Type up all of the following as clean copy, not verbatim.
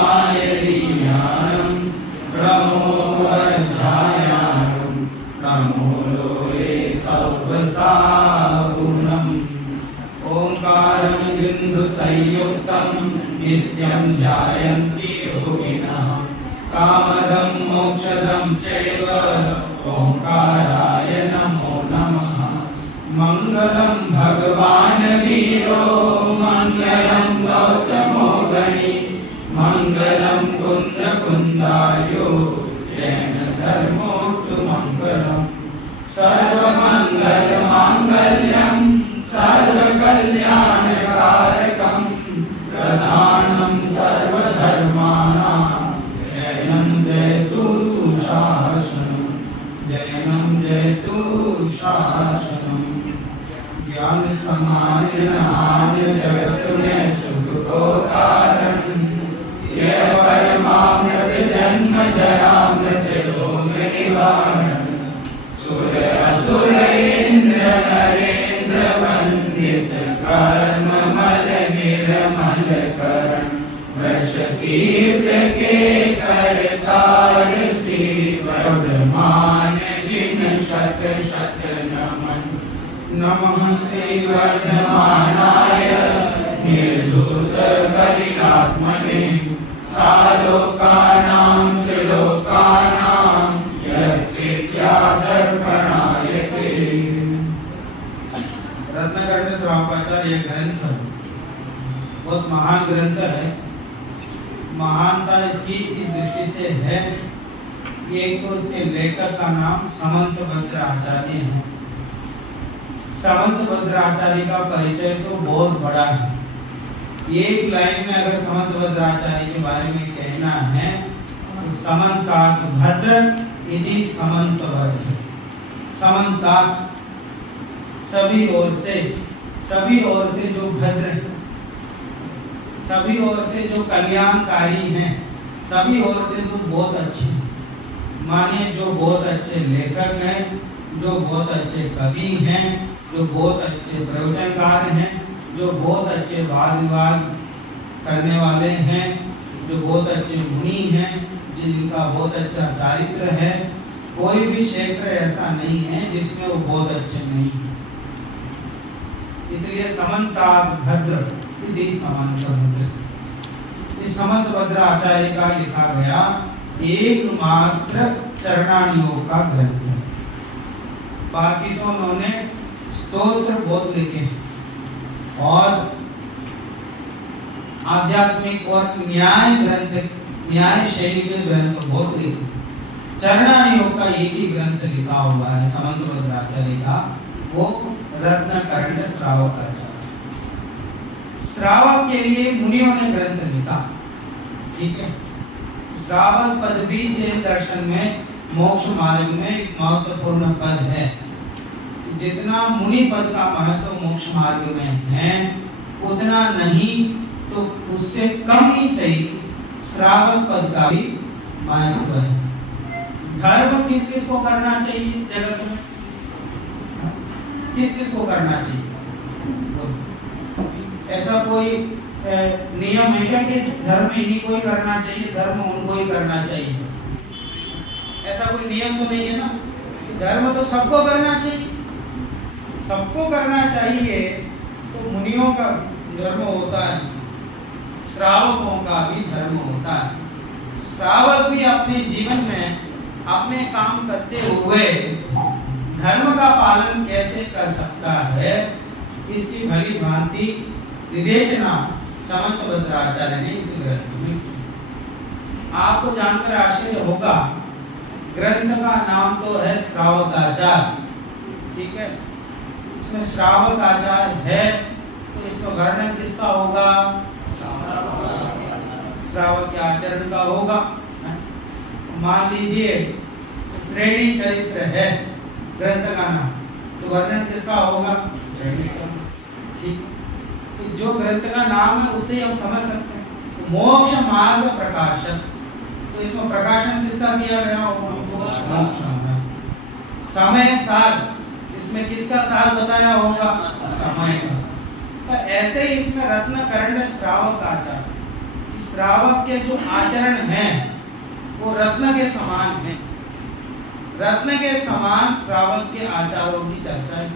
आयर्याणं नमो वज्रायाणं नमो लोले सौवसागुणम् ओंकारं बिन्दुसंयुक्तं नित्यं ध्यायन्ति योगिनः कामदं मोक्षदं चैव ओंकाराय नमो नमः मंगलम भगवान वीरो मंगलम गौतमो गणि मंगलम कुंद कुंदायो जैन धर्मोस्तु मंगलम सर्वमंगल मांगल्यम सर्वकल्याणकारकम प्रधानम सर्वधर्माणां जैनं जयतु शासनम जैनं जयतु शासनम ज्ञान समान्य जगत में सुख को कारण ये परमामृत जन्म जरा मृत रोग निवारण सुर असुर इंद्र नरेंद्र वंदित कर्म मल निर्मल करण वृष कीर्त के करतार श्री वर्धमान जिन शत शत नमन नमः श्री वर्धमानाय निर्धूत कलिनात्मने सालोकानां त्रिलोकानां यत्विद्यादर्पणायते। रत्नाकर्णी स्वापाचार्य ग्रंथ बहुत महान ग्रंथ है। महानता इसकी इस दृष्टि से है कि एक तो इसके लेखक का नाम समंत भद्र आचार्य है। समंत भद्र आचार्य का परिचय तो बहुत बड़ा है। एक लाइन में अगर समंत भद्र आचार्य के बारे में कहना है तो समंतात भद्र इति समंत भद्र। समंतात सभी ओर से जो भद्र, सभी ओर से जो कल्याणकारी हैं, सभी ओर से जो बहुत अच्छे, माने जो बहुत अच्छे लेखक हैं, जो बहुत अच्छे कवि हैं, जो बहुत अच्छे प्रवचनकार हैं, जो बहुत अच्छे वाद विवाद करने वाले हैं, जो बहुत अच्छे मुनि हैं, जिनका बहुत अच्छा चारित्र है। कोई भी क्षेत्र ऐसा नहीं है जिसमें वो बहुत अच्छे नहीं है। इसलिए समंतात भद्र इति समंत भद्र। इस समंत भद्र आचार्य का लिखा गया एकमात्र चरणानियोग का ग्रंथ है। बाकी तो उन्होंने स्तोत्र बहुत लिखे हैं और आध्यात्मिक और न्याय ग्रंथ, न्याय शैली के ग्रंथ बहुत लिखे। चरणानियोग का एक ही ग्रंथ लिखा हुआ है समंत भद्र आचार्य का, वो रत्नकर्ण श्रावकाचार्य। श्रावक के लिए मुनियों ने ग्रंथ लिखा, ठीक है। श्रावक पद भी जैन दर्शन में मोक्ष मार्ग में एक महत्वपूर्ण पद है। जितना मुनि पद का महत्व मोक्ष मार्ग में है उतना नहीं तो उससे कम ही सही श्रावक पद का भी महत्व है। धर्म किस किस को करना चाहिए जगत में? किस किस को करना चाहिए? ऐसा कोई नियम है क्या कि धर्म इन्हीं को ही करना चाहिए, धर्म उनको ही करना चाहिए? ऐसा कोई नियम तो नहीं है ना। धर्म तो सबको करना चाहिए, सबको करना चाहिए। तो मुनियों का धर्म होता है, श्रावकों का भी धर्म होता है। श्रावक भी अपने जीवन में अपने काम करते हुए धर्म का पालन कैसे कर सकता है, इसकी भली भांति विवेचना समंत भद्र आचार्य ने इस ग्रंथ में की। आपको जानकर आश्चर्य होगा, ग्रंथ का नाम तो है श्रावकाचार, ठीक है। इसमें श्रावकाचार है तो इसमें वर्णन किसका होगा? श्रावक के आचरण का होगा। मान लीजिए श्रेणी चरित्र है ग्रंथ का नाम, तो वर्णन किसका होगा? श्रेणी का, ठीक। जो ग्रंथ का नाम है उससे हम समझ सकते हैं। तो मोक्ष मार्ग प्रकाशक, तो इसमें प्रकाशन किसका किया गया होगा? मोक्ष मार्ग। समय सार, इसमें किसका सार बताया होगा? समय का। तो ऐसे ही इसमें रत्नकर्ण श्रावकाचार्य, श्रावक के जो आचरण हैं वो रत्न के समान है। रत्न के समान श्रावक के आचारों की चर्चा है।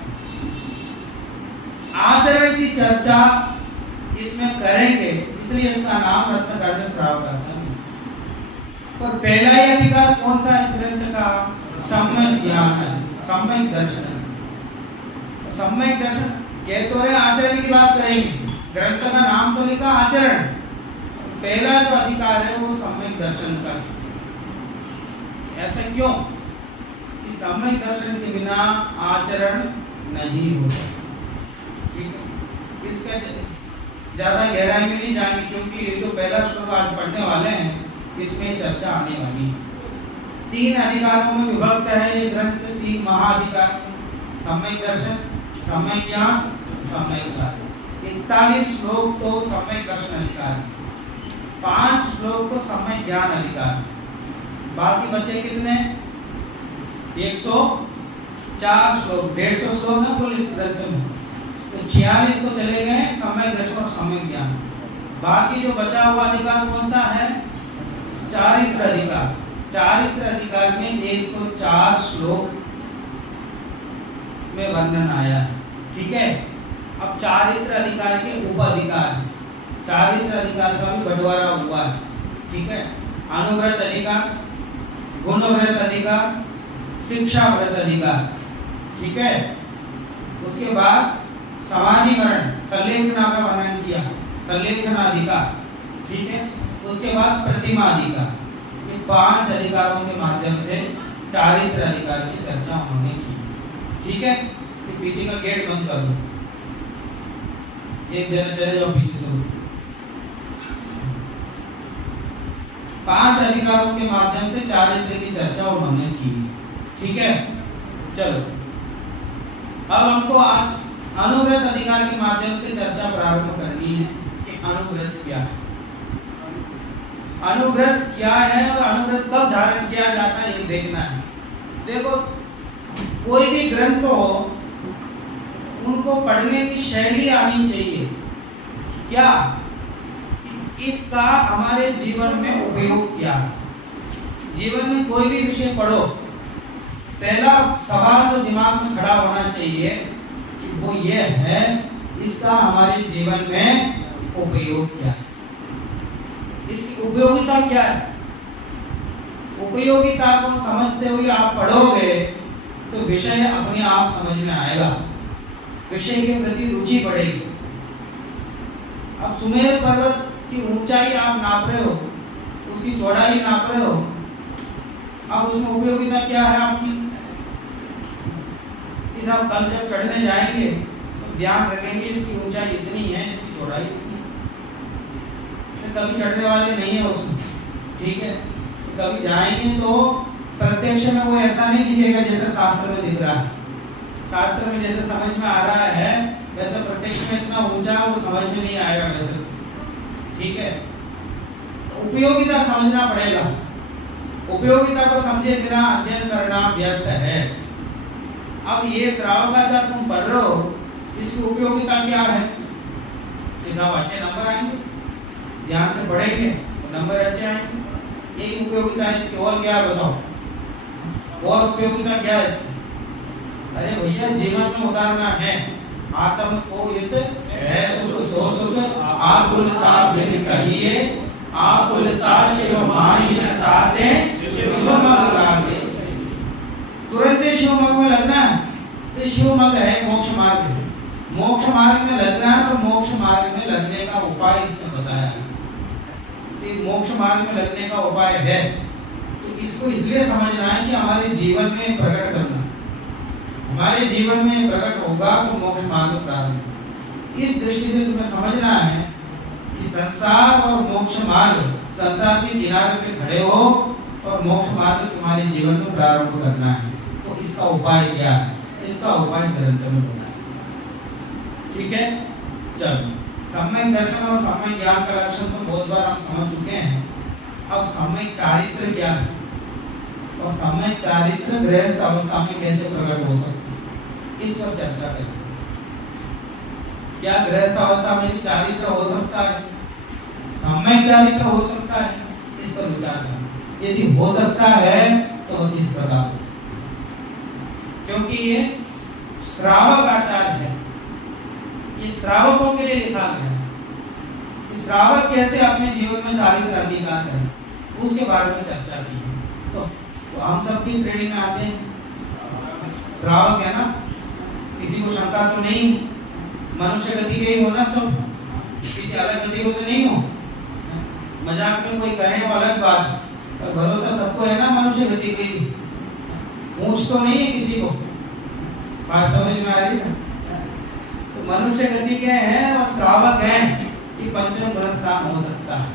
आचरण की चर्चा इसमें करेंगे, इसलिए इसका नाम रत्न कर्ण श्रावक आचरण। और पहला ही अधिकार कौन सा है इस ग्रंथ का? सम्यक ज्ञान है, सम्यक दर्शन। सम्यक दर्शन कह तो रहे आचरण की बात करेंगे, ग्रंथ का नाम तो लिखा आचरण। पहला जो अधिकार है वो सम्यक दर्शन का। ऐसा क्यों? कि सम्यक दर्शन के बिना आचरण नहीं हो सकता। ठीक है, इसका ज्यादा गहराई में नहीं जाएंगे, क्योंकि ये जो पहला श्लोक आज पढ़ने वाले हैं इसमें चर्चा आने वाली है। 3 अधिकारों में विभक्त है ये ग्रंथ, 3 महाअधिकार, सम्यक दर्शन, सम्यक ज्ञान, सम्यक चार। 41 श्लोक तो सम्यक दर्शन अधिकार, 5 श्लोक तो सम्यक ज्ञान अधिकार, बाकी बचे कितने? 104 श्लोक, 150 श्लोक है कुल इस ग्रंथ में, तो 46 तो चले गए सम्यक दर्शन और सम्यक ज्ञान। बाकी जो बचा हुआ अधिकार कौन सा है? चारित्र अधिकार। चारित्र अधिकार में 104 श्लोक में वर्णन आया है। ठीक है, अब चारित्र अधिकार के उपअधिकार, चारित्र अधिकार का भी बंटवारा हुआ है। ठीक है, अनुव्रत अधिकार, गुणव्रत अधिकार, शिक्षा व्रत अधिकार। ठीक है, उसके बाद समाधिकरण, संलेखना का वर्णन किया, संलेखना अधिकार। ठीक है, उसके बाद प्रतिमा अधिकार। ये 5 अधिकारों के माध्यम से चारित्र अधिकार की चर्चा उन्होंने की। ठीक है, तो पीछे का गेट बंद कर दो, एक जन चले जाओ पीछे से। 5 अधिकारों के माध्यम से चारित्र की चर्चा उन्होंने की। ठीक है, चलो अब हमको आज अनुव्रत अधिकार के माध्यम से चर्चा प्रारंभ करनी है कि अनुव्रत क्या है, अनुव्रत क्या है और अनुव्रत कब धारण किया जाता है ये देखना है। देखो, कोई भी ग्रंथ हो उनको पढ़ने की शैली आनी चाहिए। क्या इसका हमारे जीवन में उपयोग क्या है? जीवन में कोई भी विषय पढ़ो, पहला सवाल जो दिमाग में खड़ा होना चाहिए कि वो ये है, इसका हमारे जीवन में उपयोग क्या है, इसकी उपयोगिता क्या है। उपयोगिता को समझते हुए आप पढ़ोगे तो विषय अपने आप समझ में आएगा, विषय के प्रति रुचि बढ़ेगी। अब सुमेर पर्वत की ऊंचाई आप नाप रहे हो, उसकी चौड़ाई नाप रहे हो, अब उसमें उपयोगिता क्या है आपकी? इस आप कल जब चढ़ने जाएंगे तो ध्यान रखेंगे इसकी ऊंचाई इतनी है, इसकी चौड़ाई इतनी, कभी चढ़ने वाले नहीं है उसमें। ठीक है, कभी जाएंगे तो प्रत्यक्ष में वो ऐसा नहीं दिखेगा जैसे शास्त्र में दिख रहा है। शास्त्र में जैसे समझ में आ रहा है वैसे प्रत्यक्ष में इतना ऊंचा वो समझ में नहीं आएगा वैसे। ठीक है, तो उपयोगिता समझना पड़ेगा। उपयोगिता को समझे बिना अध्ययन करना व्यर्थ है। अब ये श्रावकाचार तुम पढ़ रहे हो, इसकी उपयोगिता क्या है? साहब अच्छे नंबर आएंगे, ध्यान से पढ़ेंगे तो नंबर अच्छे आएंगे, यही उपयोगिता है इसकी। और क्या बताओ, और उपयोगिता क्या है इसकी? अरे भैया जीवन में उतारना है। आत्म को हित है सुख सो सुख, आकुलता बिन कहिए, आकुलता शिव माही न ताते, शिव मग लागे। तुरंत शिव मग में लगना है, तो शिव मग है मोक्ष मार्ग है। मोक्ष मार्ग में लगना है तो मोक्ष मार्ग में लगने का उपाय इसने बताया है कि मोक्ष मार्ग में लगने का उपाय है। तो इसको इसलिए समझना है कि हमारे जीवन में प्रकट करना, हमारे जीवन में प्रकट होगा तो मोक्ष मार्ग प्रारंभ। इस दृष्टि से तुम्हें समझना है कि संसार और मोक्ष मार्ग, संसार के किनारे पे खड़े हो और मोक्ष मार्ग तुम्हारे जीवन में प्रारंभ करना है। तो इसका उपाय क्या है? इसका उपाय ग्रंथ में बताया। ठीक है, चलो सम्यक दर्शन और सम्यक ज्ञान का लक्षण तो बहुत बार हम समझ चुके हैं। अब सम्यक चारित्र क्या है और सम्यक चारित्र गृहस्थ अवस्था में कैसे प्रकट हो सकती है, इस पर चर्चा करेंगे। क्या गृहस्थ अवस्था में भी चारित्र हो सकता है? सम्यक चारित्र हो सकता है, इस पर विचार करना। यदि हो सकता है तो वह किस प्रकार हो सकता है, क्योंकि ये श्रावक आचार्य है, ये श्रावकों के लिए लिखा गया है। श्रावक कैसे अपने जीवन में चारित्र अंगीकार करें, उसके बारे में चर्चा की है। तो हम सब किस श्रेणी में आते हैं? श्रावक है ना, किसी को शंका तो नहीं, मनुष्य गति के ही हो ना सब, किसी अलग गति को तो नहीं हो। मजाक में कोई कहे वो अलग बात, पर भरोसा सबको है ना मनुष्य गति के ही, पूछ तो नहीं है किसी को। बात समझ में आ रही है? तो मनुष्य गति के हैं और श्रावक हैं, ये पंचम गुणस्थान हो सकता है।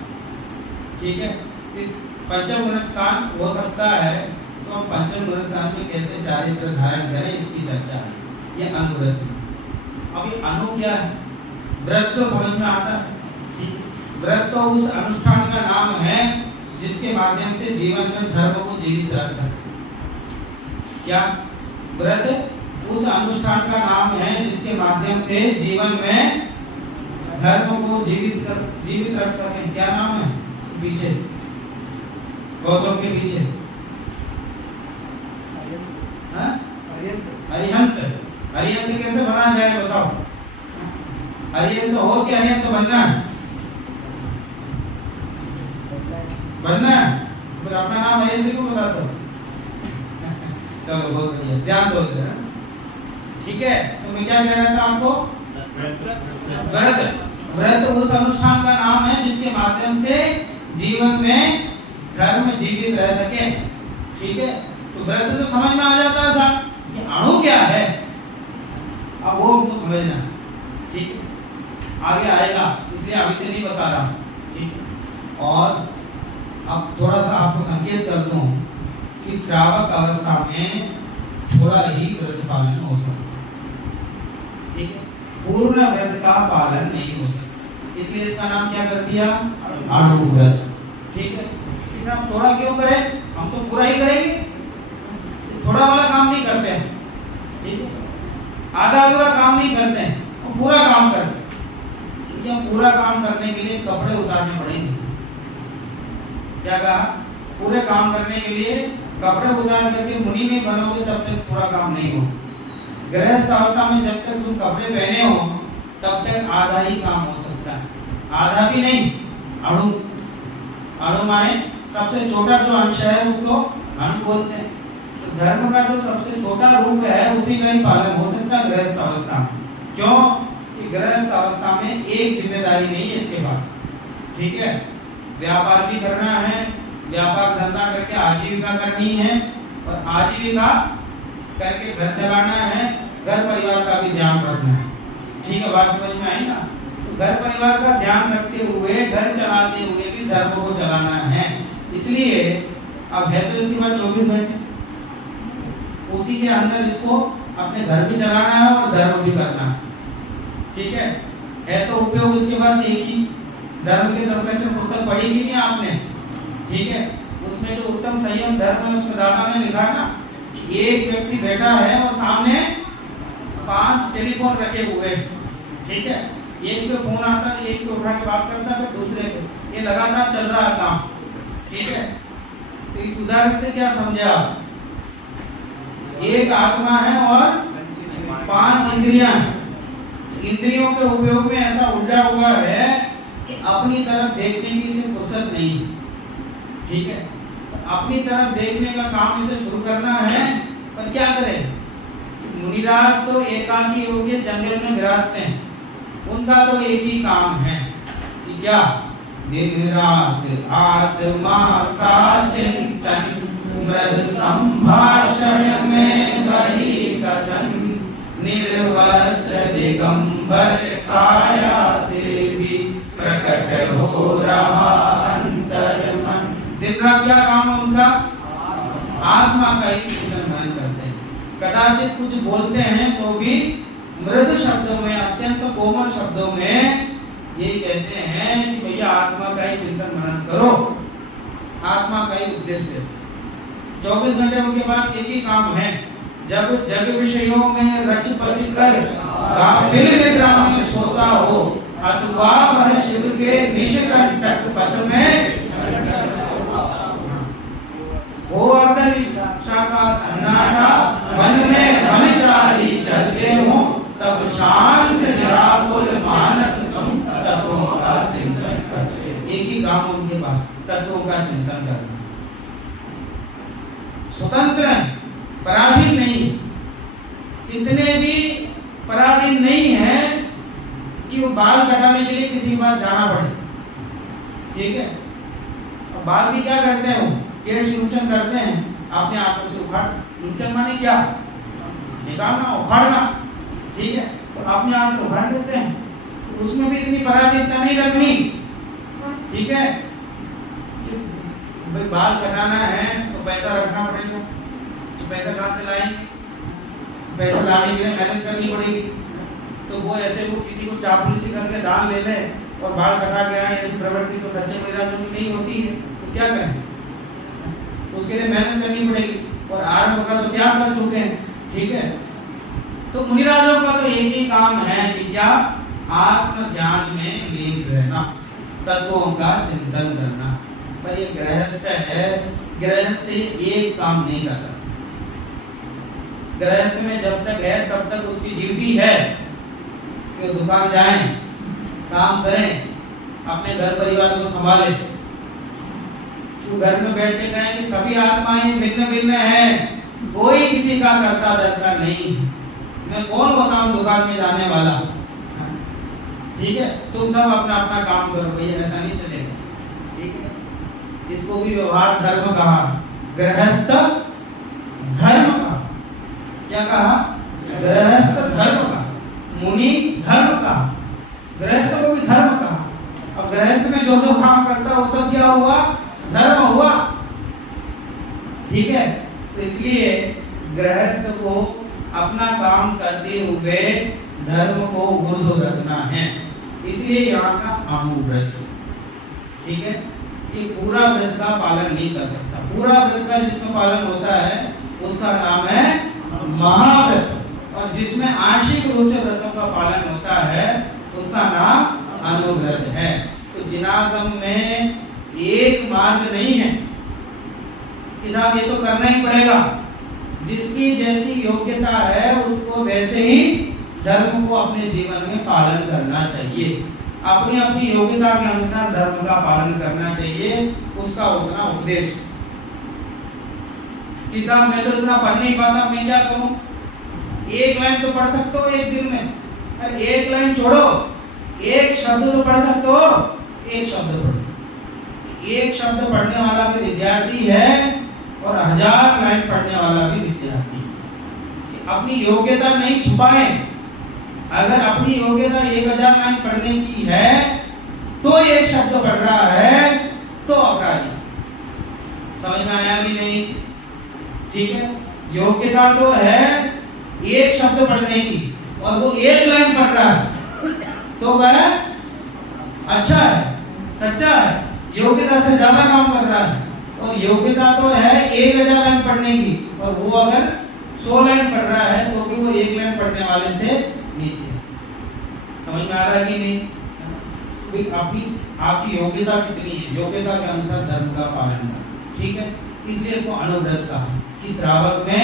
ठीक है, पंचम गुणस्थान हो सकता है, तो हम पंचम गुणस्थान में कैसे चारित्र धारण करें इसकी चर्चा है। ये अनुव्रत। अब ये अनु क्या है? व्रत तो समझ में आता है। व्रत तो उस अनुष्ठान का नाम है जिसके माध्यम से जीवन में धर्म को जीवित रख सके। क्या? व्रत उस अनुष्ठान का नाम है जिसके माध्यम से जीवन में धर्म को जीवित रख सके। क्या नाम है? पीछे गौतम के पीछे अरिहंत। अरिहंत कैसे बना जाए बताओ? अरिहंत हो कि अरिहंत बनना है? बनना है, फिर अपना नाम अरिहंत क्यों बताते हो? चलो बहुत बढ़िया, ध्यान दो इधर। ठीक है, तो मैं क्या कह रहा था आपको? व्रत। व्रत उस अनुष्ठान का नाम है जिसके माध्यम से जीवन में धर्म जीवित रह सके। ठीक है, तो व्रत तो समझ में आ जाता है साहब, ये अणु क्या है अब वो हमको समझना। ठीक है, आगे आएगा, इसलिए अभी से नहीं बता रहा। ठीक है, और अब थोड़ा सा आपको संकेत कर दूं कि श्रावक अवस्था में थोड़ा ही व्रत पालन हो सकता है। ठीक है, पूर्ण व्रत का पालन नहीं हो सकता, इसलिए इसका नाम क्या कर दिया? अणुव्रत। ठीक है, इसे हम थोड़ा क्यों करें? हम तो पूरा ही करेंगे, थोड़ा वाला काम नहीं करते हैं। ठीक है, आधा अधूरा काम नहीं करते हैं, हम पूरा काम करते हैं। या पूरा काम करने के लिए कपड़े उतारने पड़ेंगे। क्या कहा? पूरे काम करने के लिए कपड़े उतार करके मुनि नहीं बनोगे तब तक पूरा काम नहीं हो। गृहस्थ अवस्था में जब तक तुम कपड़े पहने हो तब तक आधा ही काम हो सकता है, आधा भी नहीं। अणु, अणु माने सबसे छोटा जो अंश है उसको अणु बोलते हैं। तो धर्म का जो सबसे छोटा रूप है उसी का ही पालन हो सकता है गृहस्थ अवस्था में। क्यों? कि गृहस्थ अवस्था में एक जिम्मेदारी नहीं है इसके पास। ठीक है, व्यापार भी करना है, व्यापार धंधा करके आजीविका करनी है, और आजीविका करके घर चलाना है, घर परिवार का भी ध्यान रखना है। ठीक है, बात समझ में आई ना? तो घर परिवार का ध्यान रखते हुए, घर चलाते हुए भी धर्म को चलाना है। इसलिए अब है तो इसके बाद 24 घंटे, उसी के अंदर इसको अपने घर भी चलाना है और धर्म भी करना है। ठीक है तो उपयोग इसके पास एक ही, धर्म के 10 लक्षण पुस्तक पढ़ी कि नहीं आपने? ठीक है, उसमें जो उत्तम संयम धर्म है उसमें दादा ने लिखा ना कि एक व्यक्ति बैठा है और सामने 5 टेलीफोन रखे हुए। ठीक है, एक पे फोन आता है, एक पे उठा के बात करता है, फिर दूसरे पे, ये लगातार चल रहा है काम। ठीक है, तो इस उदाहरण से क्या समझे आप? एक आत्मा है और 5 इंद्रियां। इंद्रियों के उपयोग में ऐसा उलझा हुआ है कि अपनी तरफ देखने की इसे फुर्सत नहीं। ठीक है, तो अपनी तरफ देखने का काम इसे शुरू करना है, पर क्या करें? मुनिराज तो एकाकी होकर जंगल में गृहस्थ हैं, उनका तो एक ही काम है कि क्या? दिन रात आत्मा का चिंतन, मृद संभाषण में वही कथन, निर्वस्त्र दिगंबर काया से भी प्रकट हो रहा अंतर्मन। दिन रात क्या काम है उनका? आत्मा का ही चिंतन मनन करते हैं। कदाचित कुछ बोलते हैं तो भी मृद शब्दों में, अत्यंत कोमल शब्दों में ये कहते हैं कि भैया आत्मा का ही चिंतन मनन करो, आत्मा का ही उद्देश्य। 24 घंटे उनके पास एक ही काम है, जब जग विषयों में रच पच कर गाफिल निद्रा में सोता हो, अथवा वह शिव के निष्कंटक पद में हो अर्धनिशा का सन्नाटा, वन में वनचारी चलते हो, तब शांत निराकुल मानस तुम तत्वों का चिंतन करते। एक ही काम उनके पास, तत्वों का चिंतन करना। स्वतंत्र है, पराधीन नहीं। इतने भी पराधीन नहीं है कि वो बाल कटाने के लिए किसी के पास जाना पड़े। ठीक है, अब बाल भी क्या करते हैं, वो केश लूचन करते हैं, अपने हाथों से उखाड़। लूचन माने क्या, निकालना, उखाड़ना। ठीक है, तो अपने हाथ से उखाड़ लेते हैं। तो उसमें भी इतनी पराधीनता नहीं रखनी। ठीक है, भाई बाल कटाना है तो पैसा रखना पड़ेगा, तो पैसा कहाँ से लाएंगे, पैसा लाने के लिए मेहनत करनी पड़ेगी। तो वो ऐसे वो किसी को चापलूसी करके दान ले ले और बाल कटा के आए, ऐसी प्रवृत्ति तो सच्चे मिजाजों की नहीं होती है। तो क्या करें, उसके लिए मेहनत करनी पड़ेगी और आरंभ का तो त्याग कर चुके हैं। ठीक है, तो मुनिराजों का तो एक ही काम है कि क्या, आत्म ज्ञान में लीन रहना, तत्वों का चिंतन करना। पर ये गृहस्थ है, गृहस्थ एक काम नहीं कर सकता। गृहस्थ में जब तक है तब तक उसकी ड्यूटी है कि वो दुकान जाएं, काम करें, अपने घर परिवार को संभालें। तो घर में बैठ के कहें कि सभी आत्माएं भिन्न भिन्न हैं, कोई किसी का करता धरता नहीं। मैं कौन होता हूँ दुकान में जाने वाला। ठीक है, तुम सब अपना अपना काम करो। भैया ऐसा नहीं चलेगा। ठीक है, इसको भी व्यवहार धर्म कहा, गृहस्थ धर्म का। क्या कहा, गृहस्थ धर्म का, मुनि धर्म का, गृहस्थ को भी धर्म कहा। अब गृहस्थ में जो जो काम करता है वो सब क्या हुआ, धर्म हुआ। ठीक है, तो इसलिए गृहस्थ को अपना काम करते हुए धर्म को ऊर्ध्व रखना है। इसलिए यहाँ का अनुव्रत। ठीक है, ये पूरा व्रत का पालन नहीं कर सकता। पूरा व्रत का जिसमें पालन होता है उसका नाम है महाव्रत, और जिसमें आंशिक रूप से व्रतों का पालन होता है उसका नाम अनुव्रत है। तो जिनागम में एक मार्ग नहीं है कि साहब ये तो करना ही पड़ेगा। जिसकी जैसी योग्यता है उसको वैसे ही धर्म को अपने जीवन में पालन करना चाहिए। अपनी अपनी योग्यता के अनुसार धर्म का पालन करना चाहिए। उसका उतना उपदेश कि साहब मैं तो इतना पढ़ नहीं पाता, मैं क्या करूं, एक लाइन तो पढ़ सकते हो एक दिन में। अरे एक लाइन छोड़ो, एक शब्द तो पढ़ सकते हो, एक शब्द पढ़ो। एक शब्द पढ़ने वाला भी विद्यार्थी है और 1000 लाइन पढ़ने वाला भी विद्यार्थी है। अपनी योग्यता नहीं छुपाए। अगर अपनी योग्यता 1000 लाइन पढ़ने की है तो एक शब्द पढ़ रहा है तो अपराधी। समझ में आया कि नहीं? ठीक है, योग्यता तो है एक शब्द पढ़ने की और वो एक लाइन पढ़ रहा है तो वह अच्छा है, सच्चा है, योग्यता से ज्यादा काम कर रहा है। और योग्यता तो है 1000 लाइन पढ़ने की और वो अगर 100 लाइन पढ़ रहा है तो भी वो एक लाइन पढ़ने वाले से नीचे। समझ में आ रहा है कि नहीं? तो अपनी आपकी योग्यता कितनी है, योग्यता के अनुसार धर्म का पालन करना। ठीक है, इसलिए इसको अनुव्रत कहा कि श्रावक में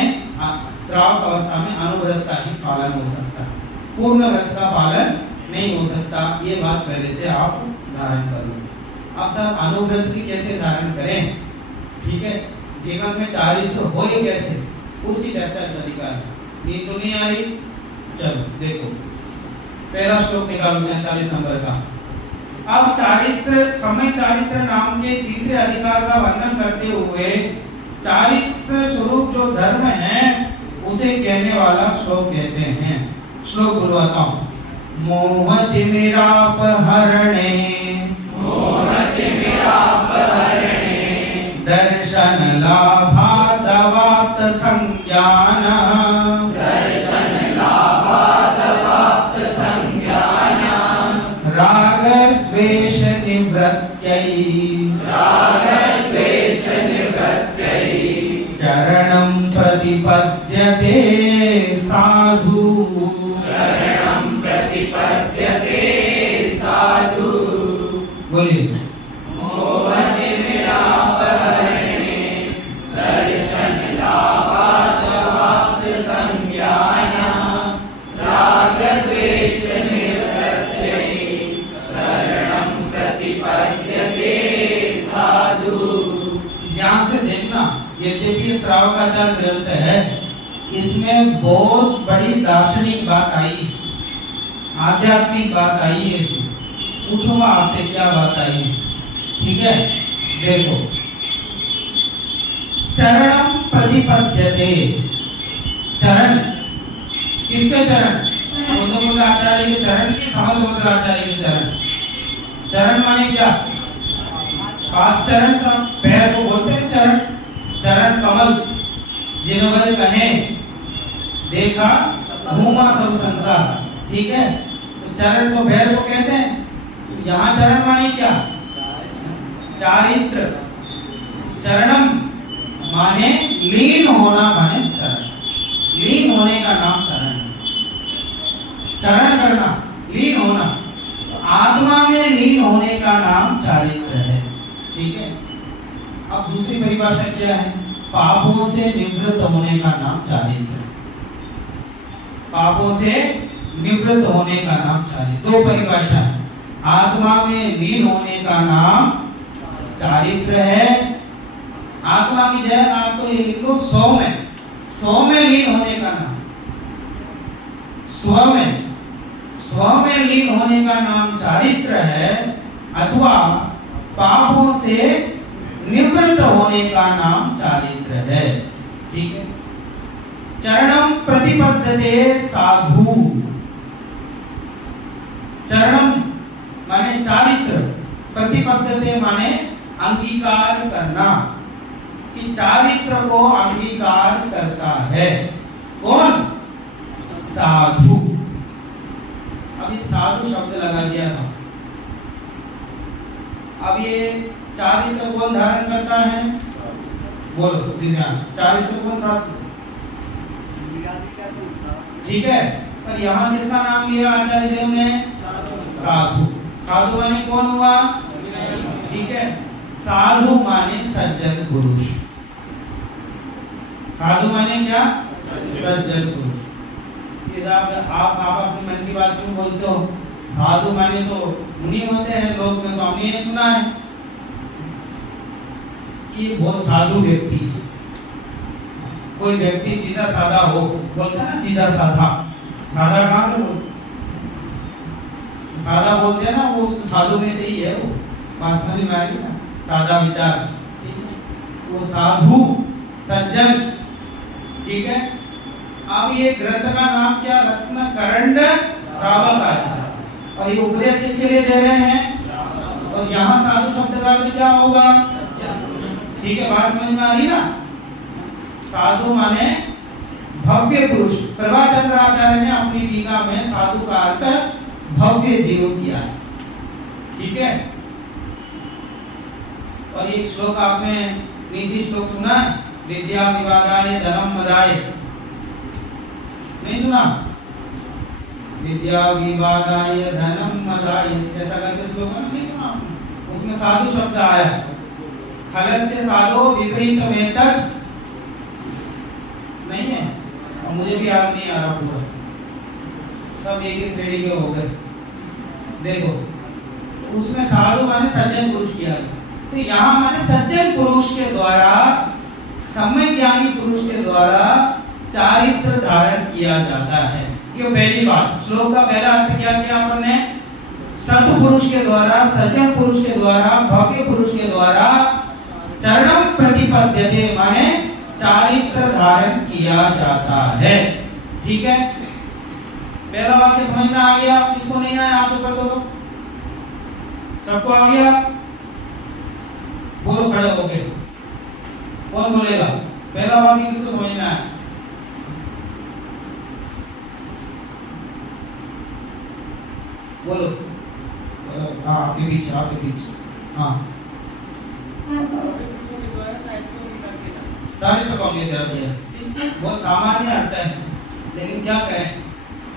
श्रावक अवस्था में अनुव्रत का ही पालन हो सकता है, पूर्ण व्रत का पालन नहीं हो सकता। ये बात पहले से आप धारण कर लो। अब सब अनुव्रत भी कैसे धारण करें, ठीक है, जीवन में चारित्र हो कैसे, उसकी चर्चा चली का है। नींद तो नहीं आ रही? चलो देखो, पहला श्लोक निकालो 47 नंबर का। अब चारित्र समय चारित्र नाम के तीसरे अधिकार का वर्णन करते हुए चारित्र स्वरूप जो धर्म है उसे कहने वाला श्लोक कहते हैं। श्लोक बुलवाता हूँ। मोहतिमिरापहरणे दर्शन लाभादवाप्त संज्ञान राग द्वेष निवृत्त्यै चरणं प्रतिपद्यते साधु बोलिए। ध्यान से देखना, यद्यपि श्रावकाचार ग्रंथ है, इसमें बहुत बड़ी दार्शनिक बात आई, आध्यात्मिक बात आई है। इसमें पूछूंगा आपसे क्या बात आई है, ठीक है? देखो, चरणम प्रतिपद्यते। चरण किसके चरण? बुद्ध आचार्य के चरण की, समर्थ आचार्य के चरण। चरण माने क्या? पांच चरण, सब पैर को बोलते हैं चरण। चरण कमल, जिन्होंने कहे देखा घूमा सब संसार, ठीक है? तो चरण तो पैर को कहते हैं। तो यहाँ चरण माने क्या? चारित्र। चरणम माने लीन होना, माने चरण। लीन होने का नाम चरण। चरण करना, लीन होना। तो आत्मा में लीन होने का नाम चारित्र है, ठीक है? अब दूसरी परिभाषा क्या है? पापों से निवृत्त होने का नाम चारित्र। पापों से निवृत्त होने का नाम चारित्र। दो परिभाषा है। आत्मा में लीन होने का नाम चारित्र है। आत्मा की जगह आप तो ये लिख लो स्व में, स्व में लीन होने का नाम, स्व में लीन होने का नाम चारित्र है, अथवा पापों से निवृत्त होने का नाम चारित्र है, ठीक है? चरणम प्रतिपद्यते साधु। चरणम माने चारित्र, प्रतिपद्यते माने अंगीकार करना, कि चारित्र को अंगीकार करता है। कौन? साधु। अभी साधु शब्द लगा दिया था। अब ये चारित्र कौन धारण करता है? बोलो दिव्यांश, चारित्र कौन सा? ठीक है, पर यहाँ किसका नाम लिया आचार्य देव ने? साधु। साधु माने कौन हुआ? ठीक है, साधु माने सज्जन पुरुष। साधु माने क्या? सज्जन पुरुष। आप अपनी मन की बात क्यों बोलते हो? साधु माने तो मुनि होते हैं लोग में, तो हमने ये सुना है कि बहुत साधु व्यक्ति। कोई व्यक्ति सीधा साधा हो, बोलता है ना सीधा साधा। साधा कहाँ से बोलते? साधा बोलते हैं ना, वो साधु में से ही है वो। बात समझ में आ रही ना? साधा विचार, वो साधु सज्जन, ठीक है? अब ये ग्रंथ का नाम क्या? रत्न करंड श्रावकाचार्य। और ये उपदेश किसके लिए दे रहे हैं? और यहाँ साधु शब्द का अर्थ क्या होगा? ठीक है, बात समझ में आ रही ना? साधु माने भव्य पुरुष। प्रभाचंद्राचार्य ने अपनी टीका में साधु का अर्थ भव्य जीव किया है, ठीक है? और एक श्लोक आपने नीति श्लोक सुना है, विद्या विवादाय धनम मदाय, नहीं सुना? विद्या विवादाय धनम मदाय, ऐसा करके श्लोक नहीं सुना आपने? उसमें साधु शब्द आया, खलस्य साधो विपरीत मेतद, नहीं है? और मुझे भी याद नहीं आ रहा पूरा, सब एक ही श्रेणी के हो गए। देखो, तो उसमें साधु माने सज्जन पुरुष किया गया। तो यहाँ माने सज्जन पुरुष के द्वारा, सम्यक ज्ञानी पुरुष के द्वारा चारित्र धारण किया जाता है। ये पहली बात। श्लोक का पहला अर्थ क्या किया अपन ने? सत्पुरुष के द्वारा, सज्जन पुरुष के द्वारा, भव्य पुरुष के द्वारा चरणम प्रतिपद्यते माने चारित्र धारण किया जाता है, ठीक है? पहला वाक्य समझ में आ गया? किसको नहीं आया आप ऊपर करो। सबको आ गया? बोलो खड़े होके, कौन बोलेगा? पहला वाक्य किसको समझ में आया? बोलो। हाँ, आपके बीच, आपके बीच। हाँ, चारित्र कौन ले भैया? बहुत सामान्य अर्थ है, लेकिन क्या करें,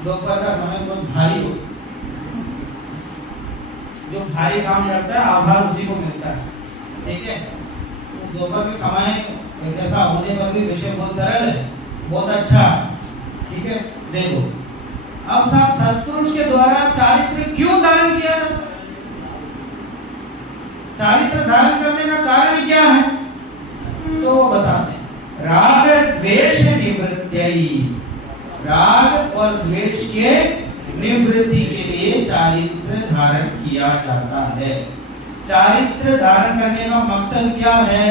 दोपहर का समय बहुत भारी हो। जो भारी काम करता है आभार उसी को मिलता है। ठीक है, तो दोपहर के समय ऐसा होने पर भी विषय बहुत सरल है, बहुत अच्छा। ठीक है, देखो अब साहब सत्पुरुष के द्वारा चारित्र क्यों धारण किया जाता है? चारित्र धारण करने का कारण क्या है? तो वो बताते हैं, राग द्वेष निवृत्ति, राग और द्वेष के निवृत्ति के लिए चारित्र धारण किया जाता है। चारित्र धारण करने का मकसद क्या है?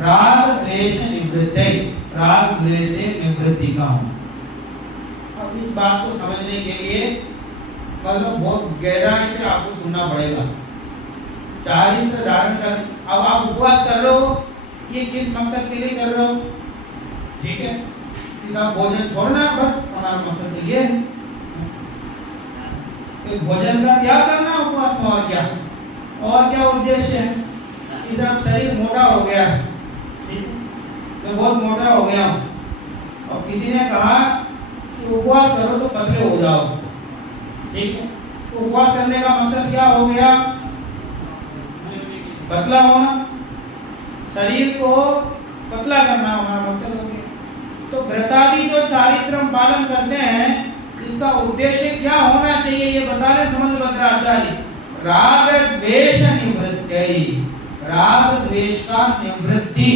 राग द्वेष निवृत्ति, राग द्वेष से निवृत्ति का हो। अब इस बात को समझने के लिए मतलब बहुत गहराई से आपको सुनना पड़ेगा। चारित्र धारण कर, अब आप उपवास कर रहे हो, ये किस मकसद के लिए कर रहे हो? ठीक है, कि सब भोजन छोड़ना, बस हमारा मकसद तो ये है, तो भोजन का त्याग करना उपवास में। और क्या उद्देश्य है? कि जब शरीर मोटा हो गया, मैं बहुत मोटा हो गया हूँ, और किसी ने कहा कि उपवास करो तो पतले हो जाओ। ठीक है, तो उपवास करने का मकसद क्या हो गया? पतला होना, शरीर को पतला करना हमारा मकसद हो गया। तो व्रतादि जो चारित्र हम पालन करते हैं, इसका उद्देश्य क्या होना चाहिए ये बता रहे समुद्रभद्राचार्य। राग द्वेष निवृत्ति, राग द्वेष का निवृत्ति,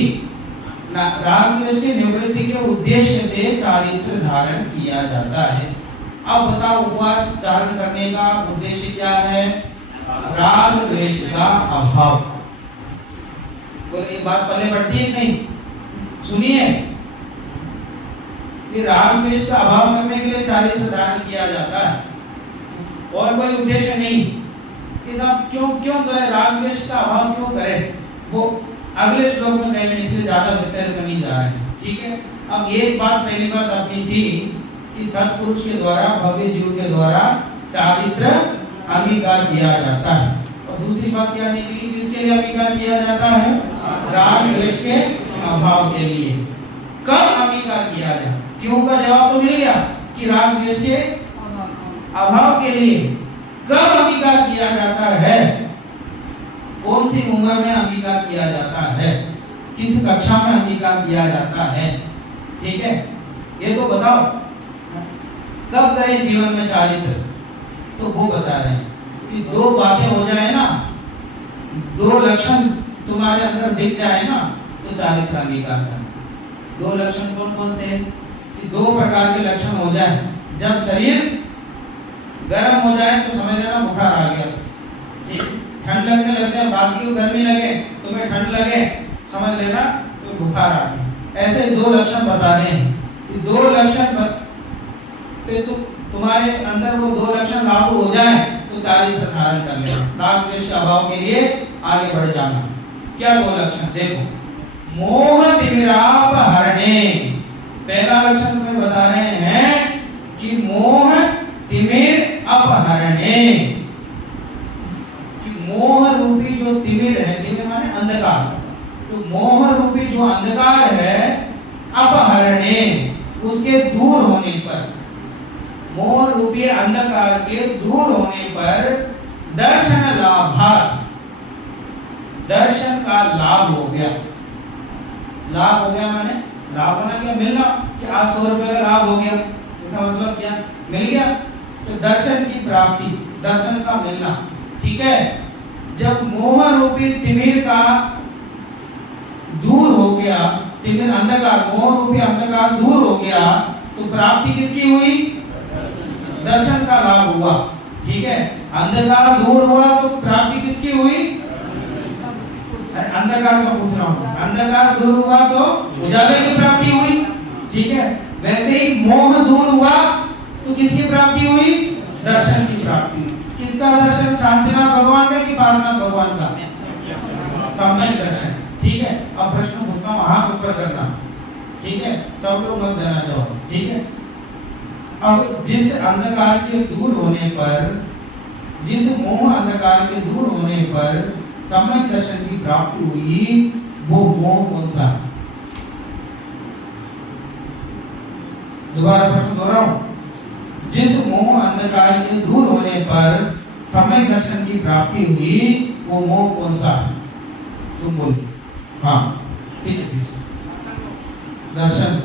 राग द्वेष की निवृत्ति के उद्देश्य से चारित्र धारण किया जाता है। अब बताओ उपवास धारण करने का उद्देश्य क्या है? राग द्वेष का अभाव। बोले ये बात पहले बढ़ती है नहीं? सुनिए, कि राग द्वेष का अभाव करने के लिए चारित्र धारण किया जाता है, और कोई उद्देश्य नहीं। कि साहब क्यों करें, राग द्वेष का अभाव क्यों करें, वो अगले श्लोक में कहेंगे, इसलिए ज्यादा विस्तार में नहीं जा रहे हैं। ठीक है, अब एक बात, पहली बात अपनी थी कि सत्पुरुष के द्वारा, भव्य जीव के द्वारा चारित्र अंगीकार किया जाता है। और दूसरी बात क्या निकली, किसके लिए अंगीकार किया जाता है? राग द्वेष के अभाव के लिए। कब अंगीकार किया जाए? क्यों का जवाब तो मिल गया कि राग द्वेष के अभाव के लिए। कब अंगीकार किया जाता है? कौन सी उम्र में अंगीकार किया जाता है? किस कक्षा में अंगीकार किया जाता है? ठीक है, ये तो बताओ। कब करें जीवन में चारित्र? तो वो बता रहे हैं कि दो बातें हो जाए ना, दो लक्षण तुम्हारे अंदर दिख जाए ना, तो चारित्र अंगीकार करना। दो लक्षण कौन कौन से हैं? कि दो प्रकार के लक्षण हो जाए। जब शरीर गर्म हो जाए तो समझ लेना बुखार आ गया। ठीक, ठंड लगने लग जाए, बाकी को गर्मी लगे, तुम्हें ठंड लगे, समझ लेना तो बुखार आ गया। ऐसे दो लक्षण बता रहे हैं कि दो लक्षण पे तुम्हारे अंदर वो दो लक्षण लागू हो जाए तो चारित्र धारण कर लेना। राग द्वेष के अभाव के लिए आगे बढ़ जाना। क्या दो लक्षण? देखो, मोह तिमिराप हरणे। पहला लक्षण में बता रहे हैं कि मोह तिमिर अपहरणे, कि मोह रूपी जो तिमिर है, तिमिर माने अंधकार, तो मोह रूपी जो अंधकार है, अपहरणे, उसके दूर होने पर, मोह रूपी अंधकार के दूर होने पर दर्शन लाभात्, दर्शन का लाभ हो गया। लाभ हो गया माने लाभ होना क्या? मिलना, कि आज 100 रुपए का लाभ हो गया, इसका मतलब क्या? मिल गया। तो दर्शन की प्राप्ति, दर्शन का मिलना। ठीक है, जब मोह रूपी तिमिर का दूर हो गया, तिमिर अंधकार, मोह रूपी अंधकार दूर हो गया, तो प्राप्ति किसकी हुई? दर्शन का लाभ हुआ। ठीक है, अंधकार दूर हुआ तो प्राप्ति किसकी हुई? अंधकार का पूछ रहा हूं, अंधकार दूर हुआ तो उजाले की प्राप्ति हुई। ठीक है, वैसे ही मोह दूर हुआ तो किसकी प्राप्ति हुई? दर्शन की प्राप्ति। किसका दर्शन? शांतिनाथ भगवान का कि पार्वनाथ भगवान का? सम्यक दर्शन। ठीक है, अब प्रश्न पूछता हूं, हाथ ऊपर करना। ठीक है, सब लोग मत देना जवाब। ठीक है, अब जिस अंधकार के दूर होने पर, जिस मोह अंधकार के दूर होने पर सम्यक दर्शन की प्राप्ति हुई, वो मोह कौन सा? दोबारा प्रश्न दोहराऊं, जिस मोह अंधकार के दूर होने पर सम्यक दर्शन की प्राप्ति हुई, वो मोह कौन सा है? तुम बोलो। हाँ, पीछे पीछे दर्शन,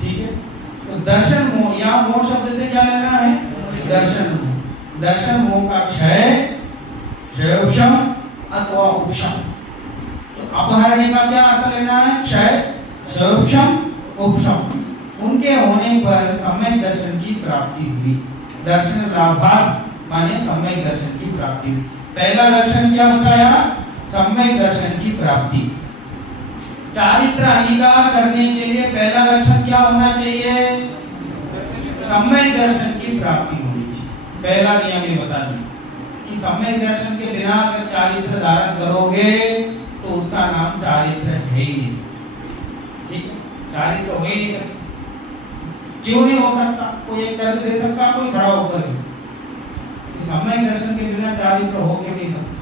ठीक है। तो दर्शन मोह, यहाँ मोह शब्द से क्या लेना है? दर्शन मोह। दर्शन मोह का क्षय, क्षयोपशम अथवा उपशम। तो अपहरणे का क्या अर्थ लेना है? क्षय, क्षयोपशम, उपशम। उनके होने पर सम्यक दर्शन की प्राप्ति हुई। दर्शन लाभार्थ माने सम्यक दर्शन की प्राप्ति। पहला लक्षण क्या बताया? सम्यक दर्शन की प्राप्ति। चारित्र अंगीकार करने के लिए पहला लक्षण क्या होना चाहिए? सम्यक दर्शन की प्राप्ति होनी चाहिए। पहला नियम ये बता दें कि सम्यक दर्शन के बिना अगर चारित्र धारण करोगे तो उसका नाम चारित्र है ही नहीं। ठीक है, चारित्र हो ही नहीं सकता। क्यों नहीं हो सकता? कोई एक तर्क दे सकता, कोई खड़ा होकर कि सम्यक दर्शन के बिना चारित्र हो क्यों नहीं सकता?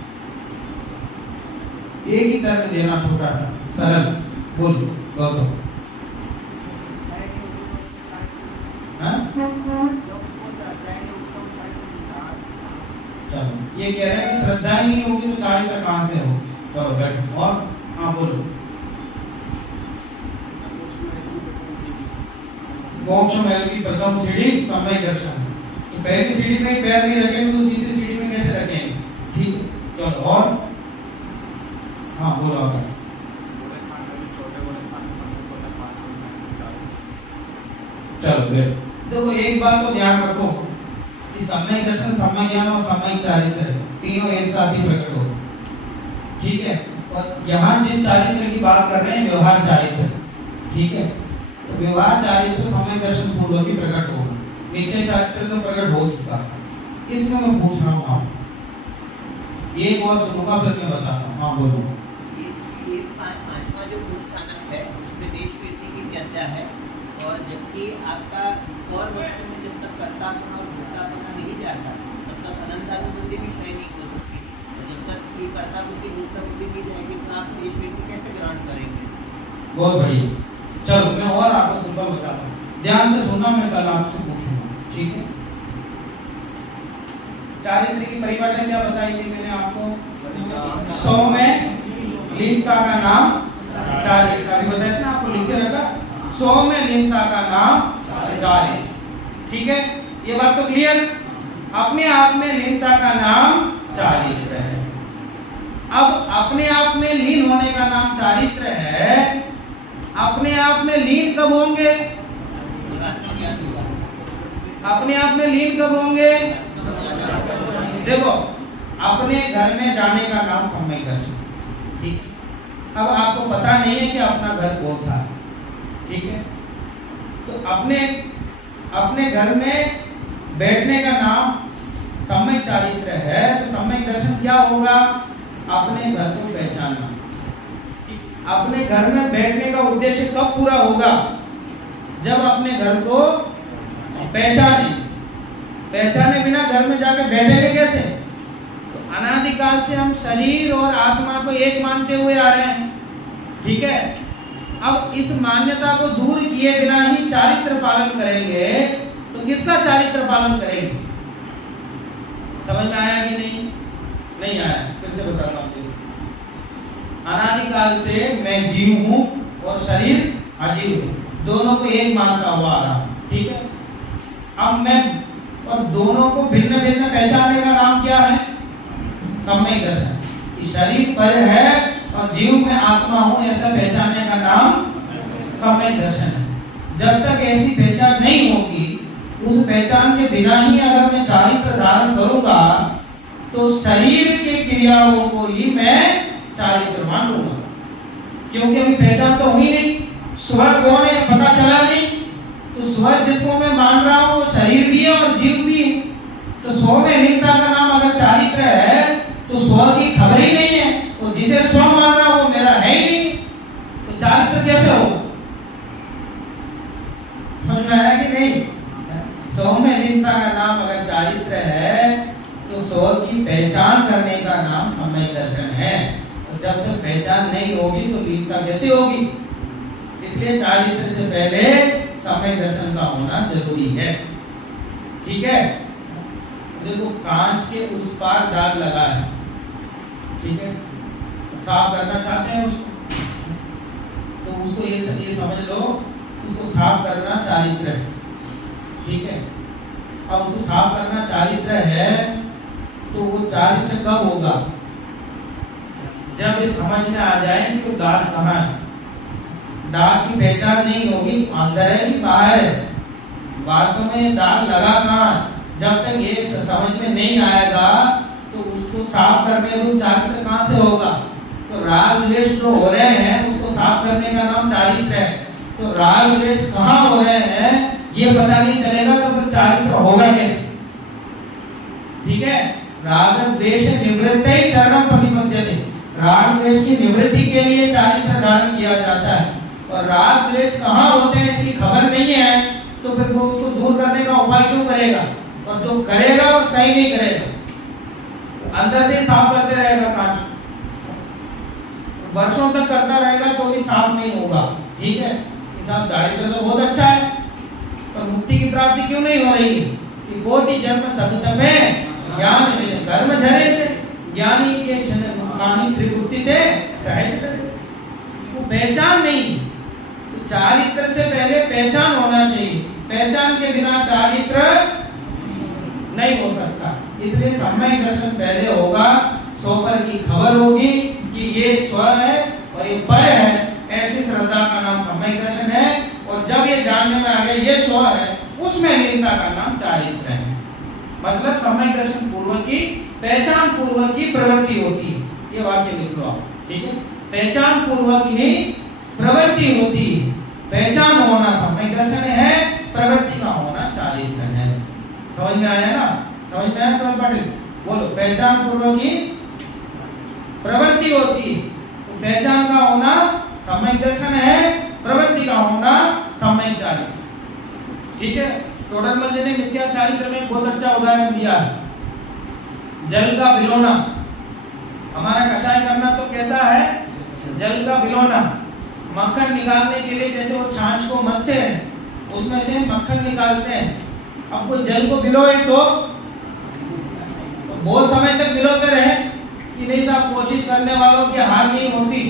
एक ही तर्क देना, छोटा सा सरल। बोल गौतम। चलो, ये कह रहे हैं कि श्रद्धा ही नहीं होगी तो चारित्र कहां से हो? चलो बैठो। और हाँ बोलो। मोक्ष महल की प्रथम सीढ़ी सम्यक दर्शन। तो पहली सीढ़ी में पैर नहीं रखेंगे तो तीसरी सीढ़ी में कैसे रखेंगे? ठीक है, चलो। और हाँ बोलो आप। चलो देखो, एक बात तो ध्यान रखो कि सम्यक दर्शन, सम्यक ज्ञान और सम्यक चारित्र तीनों एक साथ ही प्रकट हो। ठीक है, और यहाँ जिस चारित्र की बात कर रहे हैं व्यवहार चारित्र। ठीक है, तो व्यवहार चारित्र सम्यक दर्शन पूर्व भी प्रकट होगा। निश्चय चारित्र तो प्रकट हो चुका है। इसमें मैं पूछ रहा हूँ आप एक और सुनूंगा फिर मैं बताता हूँ। हाँ बोलो। ये पांचवा जो मूल स्थानक है उसमें देश कीर्ति की चर्चा है, और जबकि आपका और वस्तु में जब तक कर्तापन और भोक्तापन नहीं जाता तब तक अनंतानुबुद्धि भी क्षय नहीं हो सकती। और जब तक ये कर्ता बुद्धि भोक्ता बुद्धि नहीं जाएगी तो आप देश कीर्ति कैसे ग्रहण करेंगे? बहुत बढ़िया। चलो मैं और आपको सुनना बताता हूँ, ध्यान से सुनना, मैं कल आपसे पूछूंगा। ठीक है, चारित्र की परिभाषा क्या बताई थी मैंने आपको? 100 में लीनता का नाम चारित्र। अभी बताया था आपको, लिख के रखा। 100 में लीनता का नाम चारित्र। ठीक है, ये बात तो क्लियर। अपने आप में लीनता का नाम चारित्र है। अब अपने आप में लीन होने का नाम चारित्र है। अपने आप में लीन कब होंगे? अपने आप में लीन कब होंगे? देखो, अपने घर में जाने का नाम सम्यक दर्शन। ठीक, अब आपको पता नहीं है कि अपना घर कौन सा है। ठीक है, तो अपने घर में बैठने का नाम सम्यक चारित्र है। तो सम्यक दर्शन क्या होगा? अपने घर को पहचानना। अपने घर में बैठने का उद्देश्य कब पूरा होगा? जब अपने घर को पहचाने बिना घर में जाकर बैठेंगे कैसे? तो अनादिकाल से हम शरीर और आत्मा को एक मानते हुए आ रहे हैं। ठीक है, अब इस मान्यता को दूर किए बिना ही चारित्र पालन करेंगे तो किसका चारित्र पालन करेंगे? समझ में आया कि नहीं? नहीं आया, फिर से बताता हूँ। अनादिकाल से मैं जीव हूँ और शरीर अजीव हूँ, दोनों को एक मानता हुआ आ रहा हूँ। ठीक है, अब मैं और दोनों को भिन्न भिन्न पहचानने का नाम क्या है? सम्यक दर्शन। शरीर पर है और जीव में आत्मा हूँ ऐसा पहचानने का नाम सम्यक दर्शन है। जब तक ऐसी पहचान नहीं होगी, उस पहचान के बिना ही अगर मैं चारित्र धारण करूंगा तो शरीर के क्रियाओं को ही मैं चारित्र मान लूंगा, क्योंकि अभी पहचान तो हुई नहीं। स्वर कौन है पता चला नहीं, तो स्वर जिसको मैं मान रहा हूँ शरीर भी है और जीव भी है। तो स्व में लीनता का नाम अगर चारित्र है तो स्व की खबर ही नहीं है, तो जिसे स्व मान रहा वो मेरा है ही नहीं, तो चारित्र कैसे हो? समझ में आया कि नहीं? स्व में लीनता का नाम अगर चारित्र है तो स्व की पहचान करने का नाम सम्यक दर्शन है। तो जब तक पहचान नहीं होगी तो लीनता कैसे होगी? इसलिए चारित्र से पहले सम्यक दर्शन का होना जरूरी है। ठीक है, देखो कांच के उस पार दाग लगा है, ठीक है, साफ करना चाहते हैं उसको, तो उसको ये समझ लो उसको साफ करना चारित्र है, ठीक है। अब उसको साफ करना चारित्र है तो वो चारित्र कब होगा? जब ये समझ में आ जाए कि वो दाग कहाँ है। दाग की पहचान नहीं होगी अंदर है कि बाहर है, वास्तव में दाग लगा कहाँ, जब तक ये समझ में नहीं आएगा तो उसको साफ करने को चारित्र कहाँ से होगा? तो राग द्वेष जो हो रहे हैं उसको साफ करने का नाम चारित्र है। तो राग द्वेष कहाँ हो रहे हैं ये पता नहीं चलेगा तो फिर चारित्र होगा कैसे? ठीक है, राग द्वेष निवृत्ति चरम प्रतिपद्यते, राग द्वेष की निवृत्ति के लिए चारित्र धारण किया जाता है। और राग द्वेष कहाँ होते हैं इसकी खबर नहीं है तो फिर वो उसको दूर करने का उपाय क्यों करेगा? और जो करेगा वो सही नहीं करेगा, अंदर से साफ करते रहेगा कांच, वर्षों तक करता रहेगा तो भी साफ नहीं होगा। ठीक है, हिसाब चारित्र तो बहुत अच्छा है, पर मुक्ति की प्राप्ति क्यों नहीं हो रही? कि कोटि जन्म तब तबे ज्ञान मिले कर्म झरे थे, ज्ञानी के क्षण माही त्रिपुटी थे सहज वो पहचान नहीं। तो चारित्र से पहले पहचान होना चाहिए, पहचान के बिना चारित्र नहीं हो सकता। इसलिए सम्यक दर्शन पहले होगा, सोपर की खबर होगी कि ये स्व है और ये पर है, ऐसी श्रद्धा का नाम सम्यक दर्शन है। और जब ये जानने में आ गया ये स्व है, उसमें लीनता का नाम चारित्र है। मतलब सम्यक दर्शन पूर्व की पहचान पूर्वक की प्रवृत्ति होती है, ये वाक्य लिख लो आप, ठीक है। पहचान पूर्वक ही प्रवृत्ति होती है, पहचान होना सम्यक दर्शन है, प्रवृत्ति का होना चारित्र है। समझ में आया ना? समझ में आया समझ पाटिल? बोलो, पहचान पूर्वक ही प्रवृत्ति होती है, तो पहचान का होना सम्यक दर्शन है, प्रवृत्ति का होना सम्यक चारित्र। ठीक है, टोडरमल जी ने मिथ्या चारित्र में बहुत अच्छा उदाहरण दिया है, जल का भिगोना। हमारा कषाय करना तो कैसा है? जल का भिगोना, मक्खन निकालने के लिए जैसे वो छाछ को मथते हैं उसमें से मक्खन निकालते हैं। अब कोई जल को भिगोए तो बहुत समय तक भिगोते रहे कि नहीं साहब, कोशिश करने वालों की हार नहीं होती।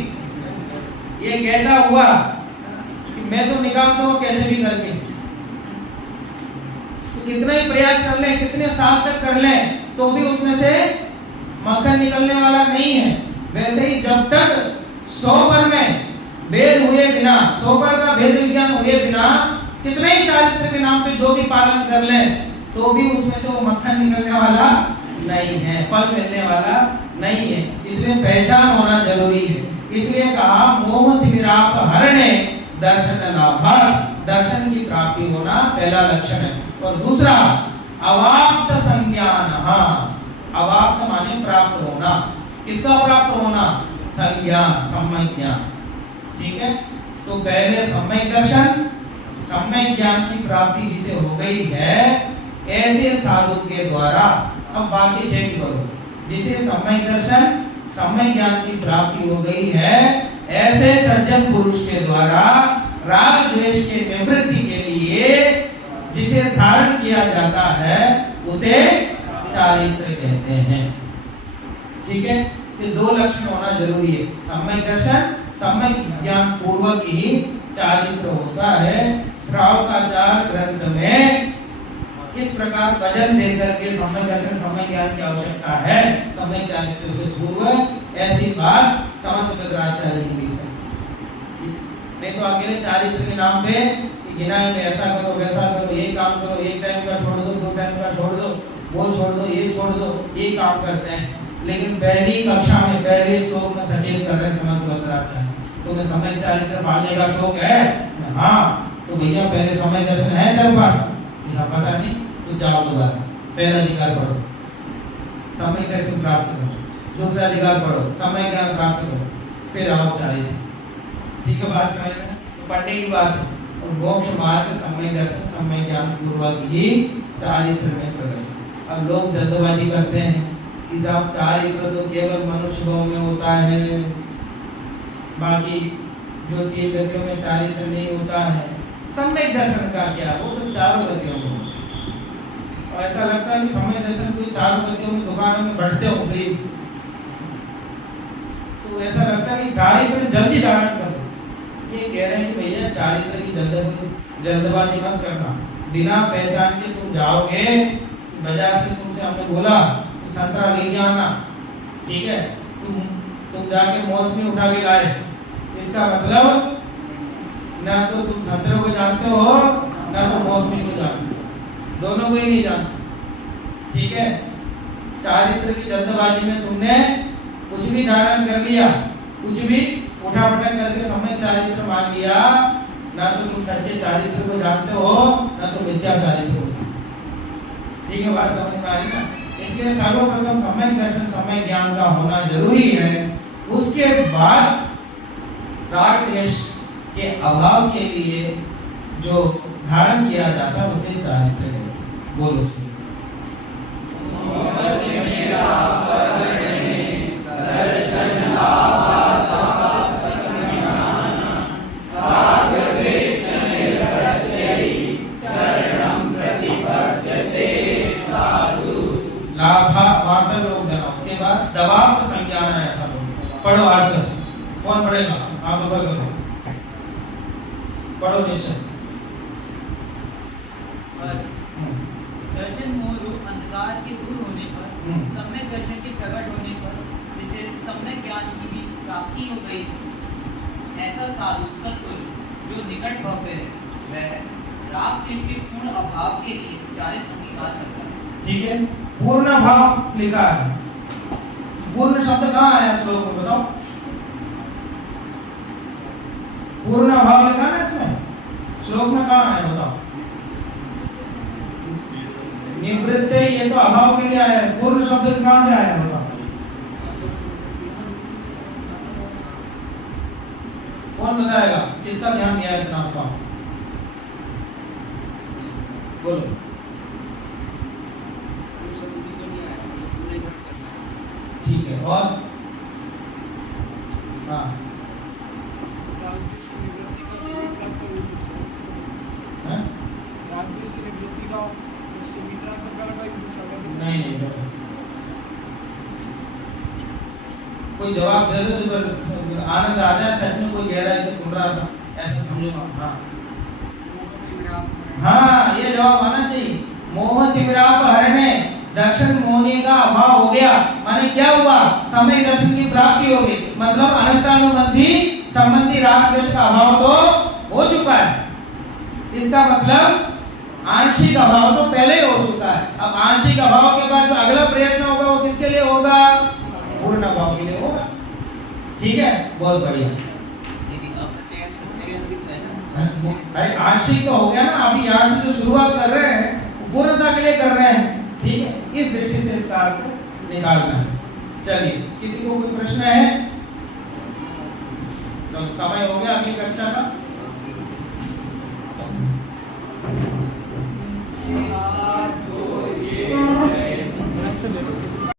ये कहता हुआ कि मैं तो निकालता हूँ कैसे भी करके, तो कितना ही प्रयास कर ले, कितने साल तक कर ले, तो भी उसमें से मक्खन निकलने वाला नहीं है। वैसे ही जब तक सोपर में भेद हुए बिना, सोपर का भेद विज्ञान हुए बिना, कितने ही चारित्र के नाम पे जो भी पालन कर ले, तो भी उसमें से वो मक्खन निकलने वाला नहीं है, फल मिलने वाला नहीं है। इसलिए पहचान होना जरूरी है। इसलिए कहा मोह विराप हरणे दर्शन लाभ, दर्शन की प्राप्ति होना पहला लक्षण है। और दूसरा अवाप्त संज्ञान, अवाप्त माने प्राप्त होना। किसका प्राप्त होना? संज्ञान, सम्यक ज्ञान। ठीक है, तो पहले सम्यक दर्शन, सम्यक ज्ञान की प्राप्ति जिसे हो गई है, ऐसे साधु के द्वारा, अब बाकी चेक करो, जिसे सम्यक दर्शन सम्यक ज्ञान की प्राप्ति हो गई है, ऐसे सज्जन पुरुष के द्वारा राग द्वेष के निवृत्ति के लिए जिसे धारण किया जाता है उसे चारित्र कहते हैं। ठीक है, ये दो लक्षण होना जरूरी है। सम्यक दर्शन, सम्यक ज्ञान पूर्वक ही चारित्र होता है। श्रावकाचार ग्रंथ में इस प्रकार वजन देकर के सम्यक दर्शन सम्यक ज्ञान की आवश्यकता है, सम्यक चारित्र से पूर्व, ऐसी बात समंत भद्राचार्य ने भी कही। नहीं तो अकेले चारित्र के नाम पे गिनाए में ऐसा करो वैसा करो, ये काम करो, एक टाइम का छोड़ दो, 2 टाइम का छोड़ दो, वो छोड़ दो, ये छोड़ दो, ये काम करते हैं। लेकिन पहली कक्षा में पहले श्लोक में सचेत कर रहे हैं समंत भद्राचार्य, तुम्हें सम्यक चारित्र पालने का शौक है? हाँ, तो भैया पहले सम्यक दर्शन है तेरे पास? पता नहीं तो जाओ दोबारा, पहला अधिकार पढ़ो, सम्यक दर्शन प्राप्त करो, दूसरा अधिकार पढ़ो, सम्यक ज्ञान प्राप्त करो, फिर आओ चारित्र। ठीक है, बात समझ में? तो पढ़ने की बात है। और मोक्ष मार्ग सम्यक दर्शन सम्यक ज्ञान पूर्वक ही चारित्र में प्रकट। अब लोग जल्दबाजी करते हैं कि साहब चारित्र तो केवल मनुष्य भाव में होता है, बाकी जो 3 गतियों में चारित्र नहीं होता है। सम्यक दर्शन का क्या? वो तो चारों गतियों में, और ऐसा लगता है कि समय दर्शन कोई चालू गतियों में दुकानों में बढ़ते हो फ्री, तो ऐसा लगता है कि चारित्र जल्दी धारण कर दो। ये कह रहे हैं कि भैया चारित्र की जल्दबाजी मत करना। बिना पहचान के तुम जाओगे, बाजार से तुमसे हमने बोला तो संतरा लेके आना, ठीक है, तुम जाके मौसमी उठा के लाए, इसका मतलब ना तो तुम संतरे को जानते हो ना तो मौसमी को जानते हो, दोनों को ही नहीं जानते, ठीक है। चारित्र की जल्दबाजी में तुमने कुछ भी धारण कर लिया, कुछ भी उठा पटक करके समय चारित्र मान लिया, ना तो तुम सच्चे चारित्र को जानते हो ना तो मिथ्या चारित्र को, ठीक है। बात समझ में आ रही ना? इसलिए सर्वप्रथम समय दर्शन समय ज्ञान का होना जरूरी है। उसके बाद राग द्वेष के अभाव के लिए जो धारण किया जाता है उसे चारित्र कहते हैं। बोलो उसके बाद दबाव का संज्ञान आया था। पढ़ो अर्थ, कौन पढ़ेगा? आप ऊपर करो, पढ़ो निश्चय। दर्शन मोह रूप अंधकार के दूर होने पर, सम्यक दर्शन के प्रकट होने पर जिसे सम्यक ज्ञान की भी प्राप्ति हो गई, ऐसा साधु सत्पुरुष जो निकट भव्य है वह राग द्वेष के पूर्ण अभाव के लिए चारित्र अंगीकार करता है। ठीक है, पूर्ण भाव लिखा है। पूर्ण शब्द कहाँ आया श्लोक में बताओ? पूर्ण भाव लिखा है इसमें, श्लोक में कहाँ आया बताओ? निवृत्ति, ये तो अभाव के लिए आया है। पूर्ण शब्द कहाँ से आया बताओ? कौन बताएगा? किसका ध्यान दिया है इतना बताओ? बोलो। ठीक है, और हाँ नहीं कोई जवाब दे दे तो आनंद आ जाए, सच में कोई गहराई से सुन रहा था ऐसा समझो। हाँ ये जवाब आना चाहिए। मोह तिमिराप हरने, दर्शन मोहनी का अभाव हो गया, माने क्या हुआ? समय दर्शन की प्राप्ति हो गई, मतलब अनंतानुबंधी संबंधी राग द्वेष का अभाव तो हो चुका है। इसका मतलब आंशिक अभाव तो पहले ही हो चुका है। अब आंशिक अभाव के बाद जो अगला प्रयत्न होगा वो किसके लिए होगा? पूर्ण अभाव के लिए होगा। ठीक है, बहुत बढ़िया। अरे आंशिक तो हो गया ना, अभी यहाँ से जो शुरुआत कर रहे हैं पूर्णता के लिए कर रहे हैं, ठीक है। इस दृष्टि से इसका अर्थ निकालना है। चलिए, किसी को कोई प्रश्न है? तो समय हो गया अगली कक्षा का।